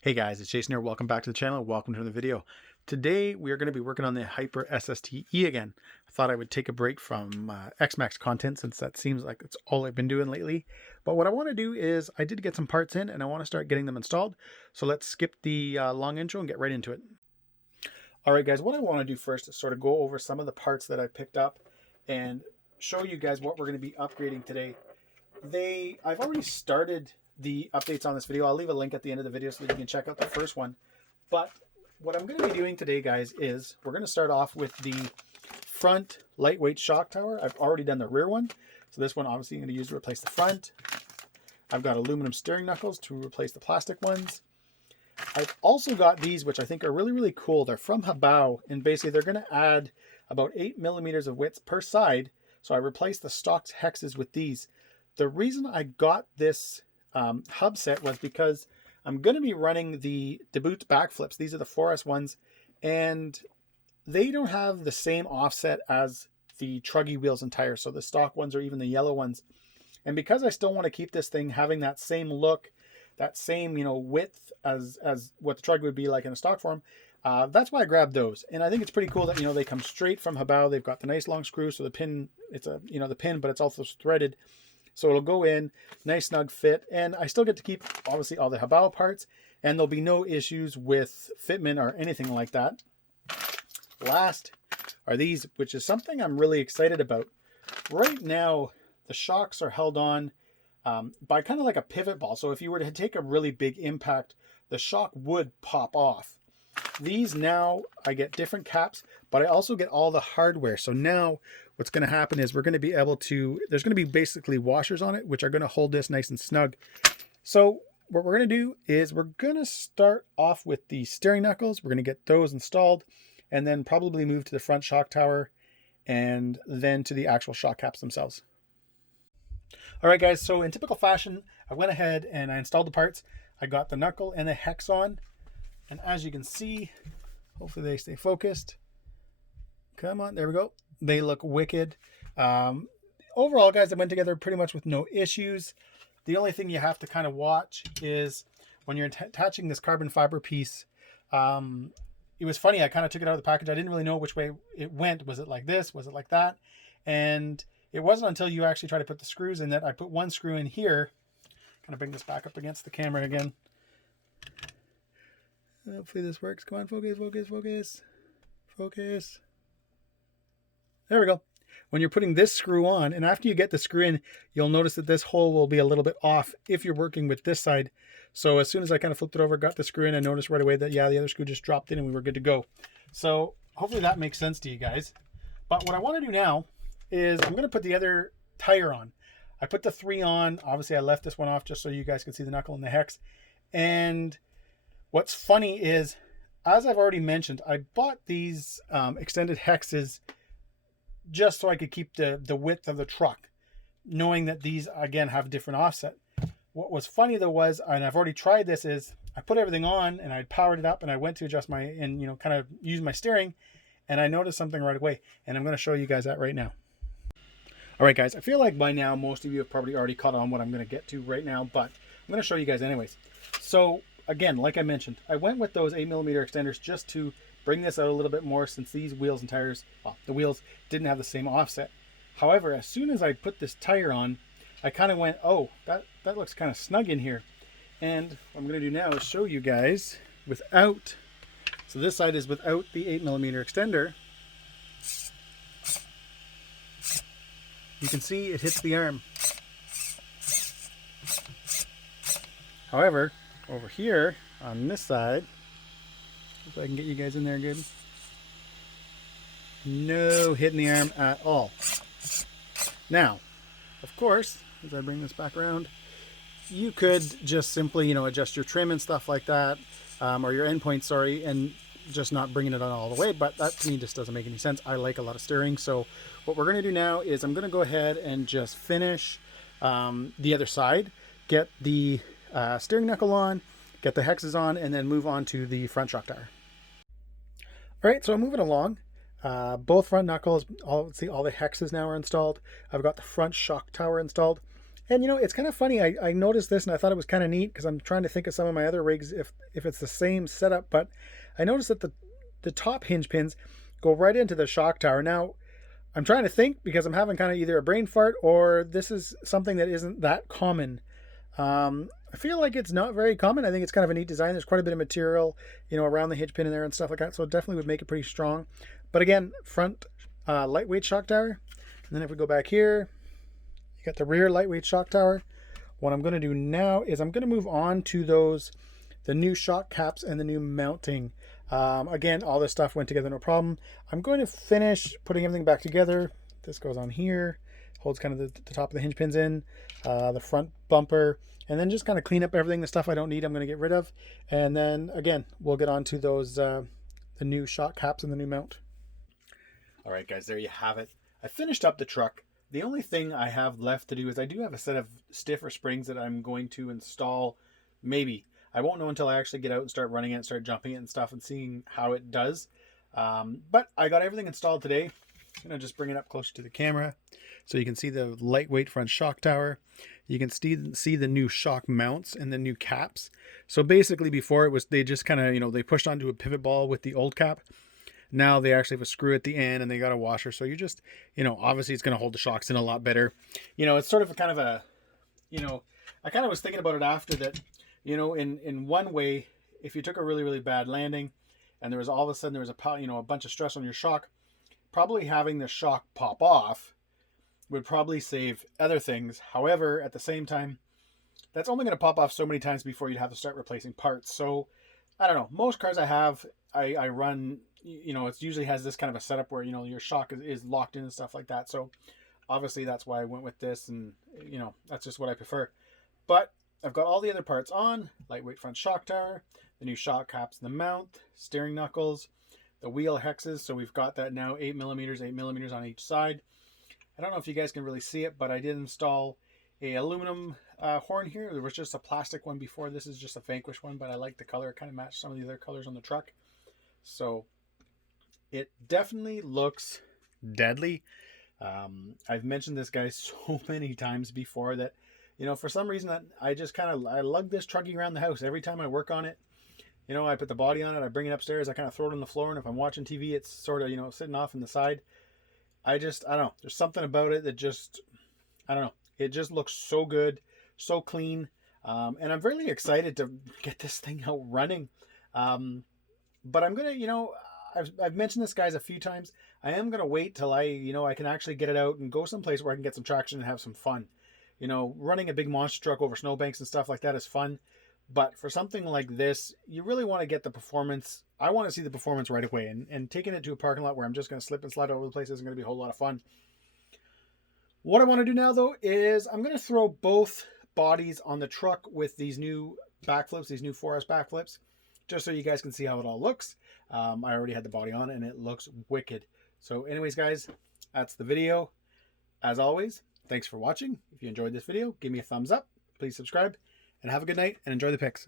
Hey guys, it's Jason here. Welcome back to the channel. Welcome to the video. Today we are going to be working on the Hyper SSTE again. I thought I would take a break from X-maxx content since that seems like it's all I've been doing lately. But what I want to do is I did get some parts in and I want to start getting them installed. So let's skip the long intro and get right into it. All right guys, what I want to do first is sort of go over some of the parts that I picked up and show you guys what we're going to be upgrading today. I've already started the updates on this video. I'll leave a link at the end of the video so that you can check out the first one. But what I'm going to be doing today, guys, is we're going to start off with the front lightweight shock tower. I've already done the rear one. So this one, obviously, I'm going to use to replace the front. I've got aluminum steering knuckles to replace the plastic ones. I've also got these, which I think are really, really cool. They're from Hobao, and basically they're going to add about 8 millimeters of width per side. So I replaced the stock hexes with these. The reason I got this hub set was because I'm going to be running the Boots backflips. These are the 4S ones, and they don't have the same offset as the Truggy wheels and tires. So the stock ones or even the yellow ones. And because I still want to keep this thing having that same look, that same, width as what the Truggy would be like in a stock form, that's why I grabbed those. And I think it's pretty cool that, they come straight from Hobao. They've got the nice long screw. So the pin, it's a, the pin, but it's also threaded. So it'll go in, nice snug fit, and I still get to keep, obviously, all the Hobao parts, and there'll be no issues with fitment or anything like that. Last are these, which is something I'm really excited about. Right now, the shocks are held on by kind of like a pivot ball. So if you were to take a really big impact, the shock would pop off. These now, I get different caps, but I also get all the hardware. So now what's going to happen is we're going to be able to, there's going to be basically washers on it, which are going to hold this nice and snug. So what we're going to do is we're going to start off with the steering knuckles. We're going to get those installed and then probably move to the front shock tower and then to the actual shock caps themselves. All right, guys. So in typical fashion, I went ahead and I installed the parts. I got the knuckle and the hex on. And as you can see, hopefully they stay focused. Come on, there we go. They look wicked. Overall, guys, they went together pretty much with no issues. The only thing you have to kind of watch is when you're attaching this carbon fiber piece. It was funny, I kind of took it out of the package. I didn't really know which way it went. Was it like this? Was it like that? And it wasn't until you actually try to put the screws in that I put one screw in here. Kind of bring this back up against the camera again. Hopefully this works. Come on, focus, focus, focus, focus. There we go. When you're putting this screw on, and after you get the screw in, you'll notice that this hole will be a little bit off if you're working with this side. So as soon as I kind of flipped it over, got the screw in, I noticed right away that, yeah, the other screw just dropped in and we were good to go. So hopefully that makes sense to you guys. But what I want to do now is I'm going to put the other tire on. I put the 3 on. Obviously, I left this one off just so you guys can see the knuckle and the hex. And what's funny is, as I've already mentioned, I bought these extended hexes just so I could keep the width of the truck, knowing that these, again, have different offset. What was funny, though, was, and I've already tried this, is I put everything on, and I powered it up, and I went to adjust my, and, kind of use my steering, and I noticed something right away, and I'm going to show you guys that right now. All right, guys, I feel like by now most of you have probably already caught on what I'm going to get to right now, but I'm going to show you guys anyways. So, again, like I mentioned, I went with those 8mm extenders just to bring this out a little bit more since these wheels and tires, well, the wheels didn't have the same offset. However, as soon as I put this tire on, I kind of went, oh, that looks kind of snug in here. And what I'm going to do now is show you guys without, so this side is without the 8mm extender. You can see it hits the arm. However, over here on this side, if I can get you guys in there good, no hitting the arm at all. Now, of course, as I bring this back around, you could just simply, adjust your trim and stuff like that, or your endpoint, sorry, and just not bringing it on all the way, but that to me just doesn't make any sense. I like a lot of steering, so what we're going to do now is I'm going to go ahead and just finish the other side, get the steering knuckle on, get the hexes on, and then move on to the front shock tire. All right, so I'm moving along. Both front knuckles, all the hexes now are installed. I've got the front shock tower installed. And you know, it's kind of funny. I noticed this and I thought it was kind of neat because I'm trying to think of some of my other rigs if it's the same setup. But I noticed that the top hinge pins go right into the shock tower. Now, I'm trying to think because I'm having kind of either a brain fart or this is something that isn't that common. I feel like it's not very common. I think it's kind of a neat design. There's quite a bit of material, you know, around the hinge pin in there and stuff like that. So it definitely would make it pretty strong. But again, front lightweight shock tower. And then if we go back here, you got the rear lightweight shock tower. What I'm going to do now is I'm going to move on to the new shock caps and the new mounting. Again, all this stuff went together, no problem. I'm going to finish putting everything back together. This goes on here, holds kind of the top of the hinge pins in, the front bumper, and then just kind of clean up everything. The stuff I don't need, I'm going to get rid of. And then again, we'll get on to those, the new shock caps and the new mount. All right, guys, there you have it. I finished up the truck. The only thing I have left to do is I do have a set of stiffer springs that I'm going to install. Maybe. I won't know until I actually get out and start running it and start jumping it and stuff and seeing how it does. But I got everything installed today. I'm going to just bring it up closer to the camera so you can see the lightweight front shock tower. You can see the new shock mounts and the new caps. So basically before it was, they just kind of, you know, they pushed onto a pivot ball with the old cap. Now they actually have a screw at the end and they got a washer. So you just, you know, obviously it's going to hold the shocks in a lot better. You know, it's sort of a kind of a, you know, I kind of was thinking about it after that, you know, in one way, if you took a really, really bad landing and there was all of a sudden there was a bunch of stress on your shock, probably having the shock pop off would probably save other things. However, at the same time, that's only going to pop off so many times before you'd have to start replacing parts. So I don't know, most cars I have, I run, you know, it usually has this kind of a setup where, you know, your shock is locked in and stuff like that. So obviously that's why I went with this, and, you know, that's just what I prefer. But I've got all the other parts on: lightweight front shock tower, the new shock caps, the mount, steering knuckles, the wheel hexes. So we've got that now, 8 millimeters on each side. I don't know if you guys can really see it, but I did install a aluminum horn here. There was just a plastic one before. This is just a Vanquish one, but I like the color. It kind of matched some of the other colors on the truck. So it definitely looks deadly. I've mentioned this guy so many times before that, you know, for some reason I just kind of, I lug this Truggy around the house. Every time I work on it, you know, I put the body on it, I bring it upstairs, I kind of throw it on the floor, and if I'm watching TV, it's sort of, you know, sitting off in the side. I don't know. There's something about it that just, I don't know. It just looks so good, so clean. And I'm really excited to get this thing out running. But I'm going to, you know, I've mentioned this, guys, a few times. I am going to wait till I can actually get it out and go someplace where I can get some traction and have some fun. You know, running a big monster truck over snowbanks and stuff like that is fun. But for something like this, you really want to get the performance. I want to see the performance right away. And taking it to a parking lot where I'm just going to slip and slide all over the place isn't going to be a whole lot of fun. What I want to do now, though, is I'm going to throw both bodies on the truck with these new backflips, these new 4S backflips, just so you guys can see how it all looks. I already had the body on and it looks wicked. So anyways, guys, that's the video. As always, thanks for watching. If you enjoyed this video, give me a thumbs up. Please subscribe and have a good night and enjoy the pics.